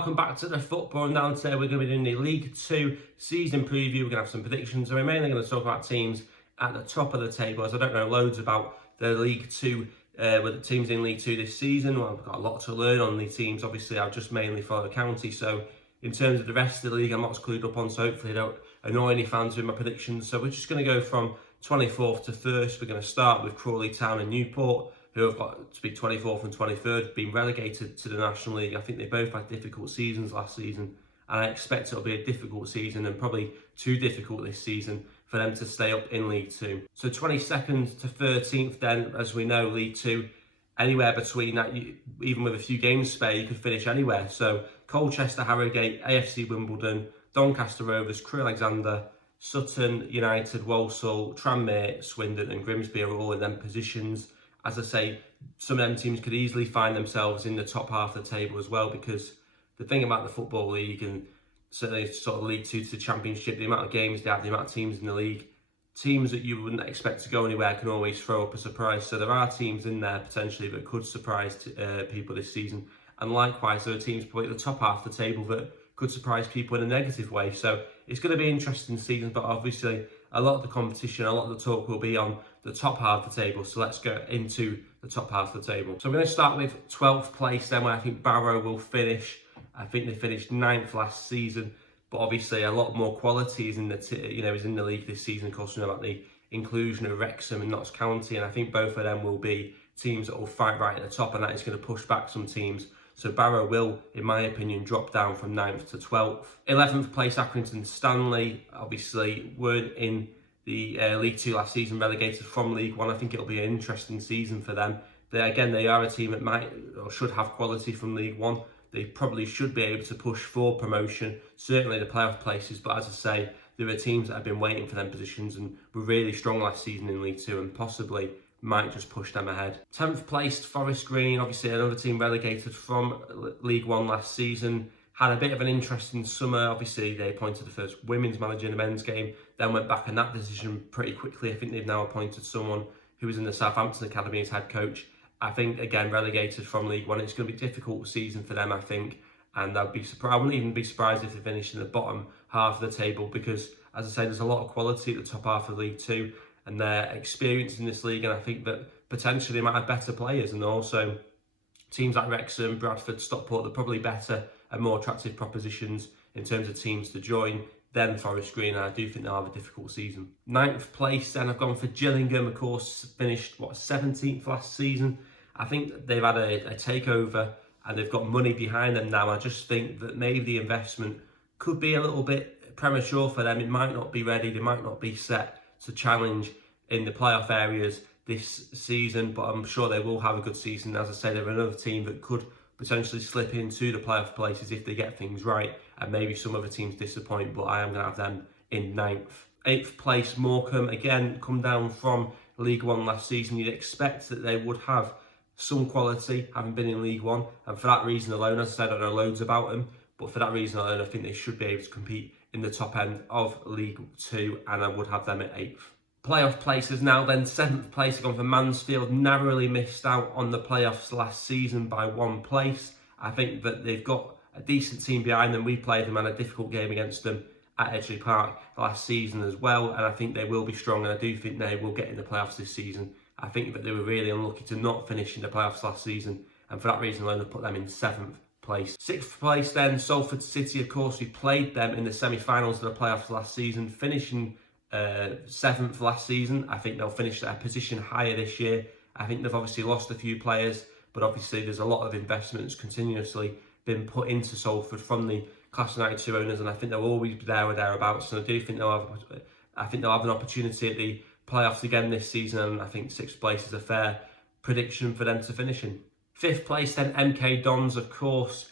welcome back to the Football and Down. Today we're going to be doing the League 2 season preview. We're going to have some predictions. So we're mainly going to talk about teams at the top of the table, as I don't know loads about the League 2, with the teams in League 2 this season. Well, I've got a lot to learn on the teams. Obviously, I'll just mainly follow county. So in terms of the rest of the league, I'm not as clued up on, so hopefully I don't annoy any fans with my predictions. So we're just going to go from 24th to 1st. We're going to start with Crawley Town and Newport, who have got to be 24th and 23rd, been relegated to the National League. I think they both had difficult seasons last season, and I expect it'll be a difficult season and probably too difficult this season for them to stay up in League 2. So 22nd to 13th then, as we know, League 2, anywhere between that, even with a few games spare, you could finish anywhere. So Colchester, Harrogate, AFC Wimbledon, Doncaster Rovers, Crewe Alexander, Sutton United, Walsall, Tranmere, Swindon and Grimsby are all in them positions. As I say, some of them teams could easily find themselves in the top half of the table as well, because the thing about the Football League, and certainly sort of League 2 to the Championship, the amount of games they have, the amount of teams in the league, teams that you wouldn't expect to go anywhere can always throw up a surprise. So there are teams in there potentially that could surprise people this season. And likewise, there are teams probably at the top half of the table that could surprise people in a negative way. So it's going to be an interesting season, but obviously a lot of the competition, a lot of the talk will be on the top half of the table. So let's go into the top half of the table. So I'm going to start with 12th place then, where I think Barrow will finish. I think they finished 9th last season, but obviously a lot more quality is in the is in the league this season. Of course, we know about the inclusion of Wrexham and Notts County, and I think both of them will be teams that will fight right at the top, and that is going to push back some teams. So Barrow will, in my opinion, drop down from 9th to 12th. 11th place, Accrington Stanley, obviously weren't in the League 2 last season, relegated from League 1. I think it'll be an interesting season for them. They are a team that might or should have quality from League 1. They probably should be able to push for promotion, certainly the playoff places. But as I say, there are teams that have been waiting for them positions and were really strong last season in League 2 and possibly might just push them ahead. 10th placed, Forest Green, obviously another team relegated from League 1 last season. Had a bit of an interesting summer. Obviously, they appointed the first women's manager in the men's game, then went back on that decision pretty quickly. I think they've now appointed someone who was in the Southampton Academy as head coach. I think, again, relegated from League 1. It's going to be a difficult season for them, I think. And I wouldn't even be surprised if they finish in the bottom half of the table, because, as I say, there's a lot of quality at the top half of League 2. And they're experienced in this league, and I think that potentially they might have better players. And also, teams like Wrexham, Bradford, Stockport, they're probably better and more attractive propositions in terms of teams to join than Forest Green, and I do think they'll have a difficult season. 9th place, then I've gone for Gillingham, of course, finished, 17th last season. I think they've had a takeover and they've got money behind them now. I just think that maybe the investment could be a little bit premature for them. It might not be ready, they might not be set to challenge in the playoff areas this season, but I'm sure they will have a good season. As I say, they're another team that could potentially slip into the playoff places if they get things right, and maybe some other teams disappoint, but I am going to have them in 9th. 8th place, Morecambe, again, come down from League 1 last season. You'd expect that they would have some quality, having been in League 1, and for that reason alone, as I said, I don't know loads about them, but for that reason alone, I think they should be able to compete in the top end of League 2, and I would have them at 8th. Playoff places now then, 7th place, I've gone for Mansfield. Narrowly missed out on the playoffs last season by 1 place. I think that they've got a decent team behind them. We played them and a difficult game against them at Edgeley Park last season as well, and I think they will be strong, and I do think they will get in the playoffs this season. I think that they were really unlucky to not finish in the playoffs last season, and for that reason alone, I've put them in 7th place. 6th place then, Salford City, of course. We played them in the semi-finals of the playoffs last season, finishing 7th last season. I think they'll finish their position higher this year. I think they've obviously lost a few players, but obviously there's a lot of investments continuously been put into Salford from the Class 92 owners, and I think they'll always be there or thereabouts. And I do think they'll have an opportunity at the playoffs again this season, and I think 6th place is a fair prediction for them to finish in. 5th place then, MK Dons, of course,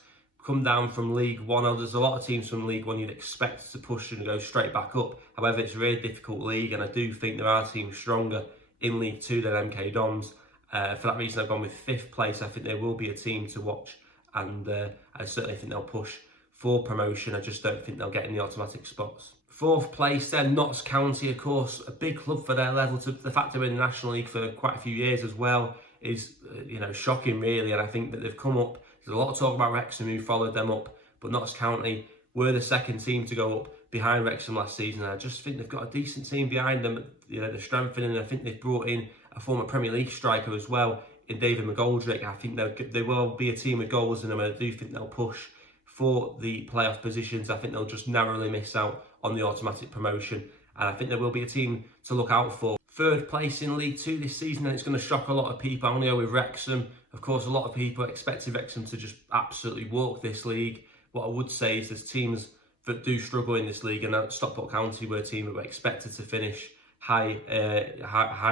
come down from League 1. Now, there's a lot of teams from League 1 you'd expect to push and go straight back up. However, it's a really difficult league, and I do think there are teams stronger in League 2 than MK Dons. For that reason, I've gone with 5th place. I think they will be a team to watch, and I certainly think they'll push for promotion. I just don't think they'll get in the automatic spots. 4th place then, Notts County, of course, a big club for their level. The fact they're in the National League for quite a few years as well is shocking really, and I think that they've come up. There's a lot of talk about Wrexham, who followed them up, but Notts County were the second team to go up behind Wrexham last season. And I just think they've got a decent team behind them. They're strengthening. I think they've brought in a former Premier League striker as well in David McGoldrick. I think they will be a team with goals in them, and I do think they'll push for the playoff positions. I think they'll just narrowly miss out on the automatic promotion, and I think there will be a team to look out for. Third place in League Two this season, and it's going to shock a lot of people. I'm going to go with Wrexham. Of course, a lot of people expected Wrexham to just absolutely walk this league. What I would say is there's teams that do struggle in this league, and Stockport County were a team that were expected to finish high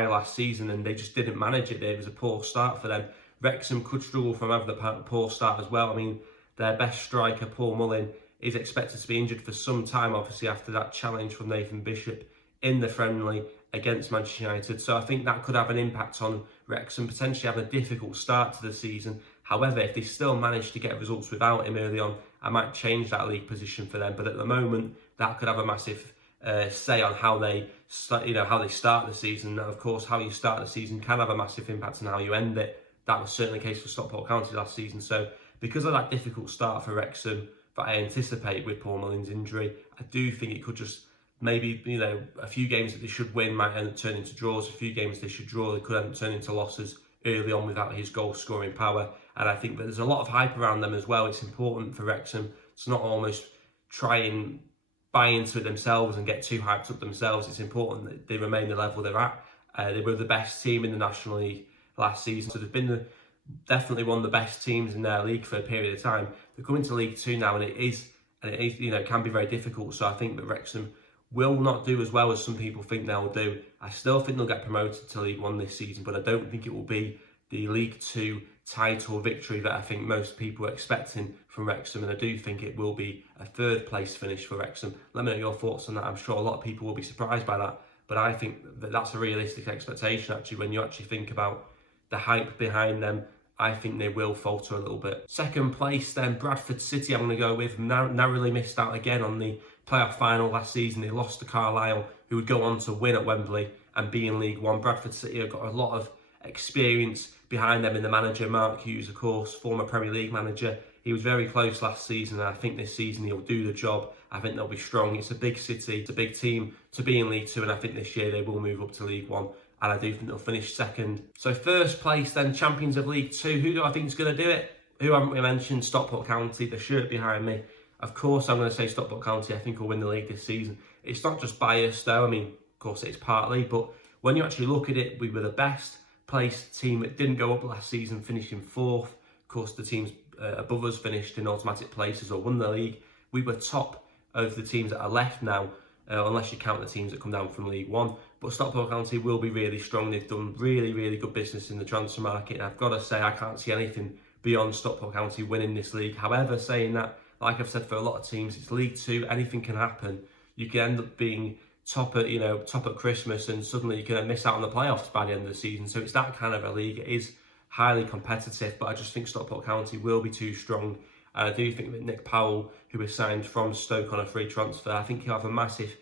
last season, and they just didn't manage it. It was a poor start for them. Wrexham could struggle from having a poor start as well. I mean, their best striker, Paul Mullin, is expected to be injured for some time, obviously, after that challenge from Nathan Bishop in the friendly against Manchester United. So I think that could have an impact on Wrexham, potentially having a difficult start to the season. However, if they still manage to get results without him early on, I might change that league position for them. But at the moment, that could have a massive say on how they start the season. Now, of course, how you start the season can have a massive impact on how you end it. That was certainly the case for Stockport County last season. So because of that difficult start for Wrexham that I anticipate with Paul Mullin's injury, I do think it could just maybe, a few games that they should win might end up turning into draws. A few games they should draw, they could end up turning into losses early on without his goal scoring power. And I think that there's a lot of hype around them as well. It's important for Wrexham to not almost try and buy into it themselves and get too hyped up themselves. It's important that they remain the level they're at. They were the best team in the National League last season, so they've been definitely one of the best teams in their league for a period of time. They're coming to League Two now, and it can be very difficult. So I think that Wrexham will not do as well as some people think they'll do. I still think they'll get promoted to League One this season, but I don't think it will be the League Two title victory that I think most people are expecting from Wrexham, and I do think it will be a third place finish for Wrexham. Let me know your thoughts on that. I'm sure a lot of people will be surprised by that, but I think that that's a realistic expectation actually when you actually think about the hype behind them. I think they will falter a little bit. Second place then, Bradford City I'm going to go with. Narrowly missed out again on the playoff final last season. They lost to Carlisle, who would go on to win at Wembley and be in League One. Bradford City have got a lot of experience behind them in the manager, Mark Hughes, of course, former Premier League manager. He was very close last season, and I think this season he'll do the job. I think they'll be strong. It's a big city, it's a big team to be in League Two, and I think this year they will move up to League One, and I do think they'll finish second. So first place then, champions of League Two. Who do I think is going to do it? Who haven't we mentioned? Stockport County, the shirt behind me. Of course, I'm going to say Stockport County. I think will win the league this season. It's not just bias though. I mean, of course it's partly, but when you actually look at it, we were the best placed team that didn't go up last season, finishing fourth. Of course, the teams above us finished in automatic places or won the league. We were top of the teams that are left now, unless you count the teams that come down from League One. But Stockport County will be really strong. They've done really, really good business in the transfer market. And I've got to say, I can't see anything beyond Stockport County winning this league. However, saying that, like I've said for a lot of teams, it's League Two. Anything can happen. You can end up being top at Christmas, and suddenly you can miss out on the playoffs by the end of the season. So it's that kind of a league. It is highly competitive, but I just think Stockport County will be too strong. And I do think that Nick Powell, who was signed from Stoke on a free transfer, I think he'll have a massive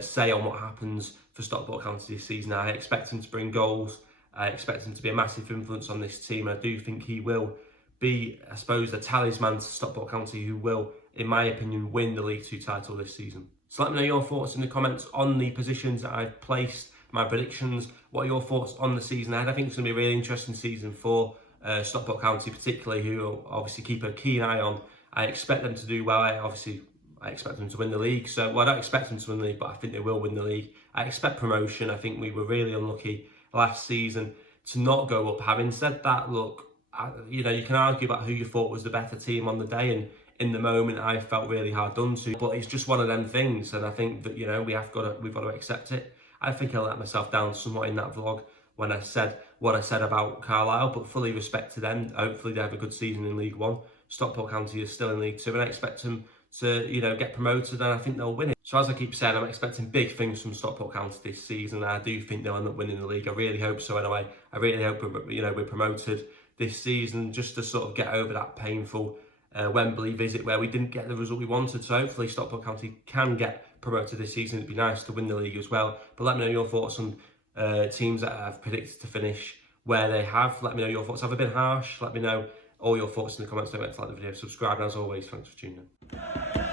say on what happens for Stockport County this season. I expect him to bring goals. I expect him to be a massive influence on this team. I do think he will be, I suppose, the talisman to Stockport County, who will, in my opinion, win the League Two title this season. So let me know your thoughts in the comments on the positions that I've placed, my predictions. What are your thoughts on the season ahead? I think it's going to be a really interesting season for Stockport County, particularly, who will obviously keep a keen eye on. I expect them to do well. I expect them to win the league. So, well, I don't expect them to win the league, but I think they will win the league. I expect promotion. I think we were really unlucky last season to not go up. Having said that, look, you can argue about who you thought was the better team on the day, and in the moment I felt really hard done to, but it's just one of them things, and I think that we've got to accept it. I think I let myself down somewhat in that vlog when I said what I said about Carlisle, but fully respect to them. Hopefully they have a good season in League One. Stockport County is still in League Two, and I expect them to get promoted, and I think they'll win it. So as I keep saying, I'm expecting big things from Stockport County this season, and I do think they'll end up winning the league. I really hope so anyway. I really hope we're promoted this season, just to sort of get over that painful Wembley visit where we didn't get the result we wanted. So hopefully Stockport County can get promoted this season. It'd be nice to win the league as well. But let me know your thoughts on teams that I've predicted to finish where they have. Let me know your thoughts. Have I been harsh? Let me know all your thoughts in the comments. Don't forget to like the video, subscribe, and as always, thanks for tuning in.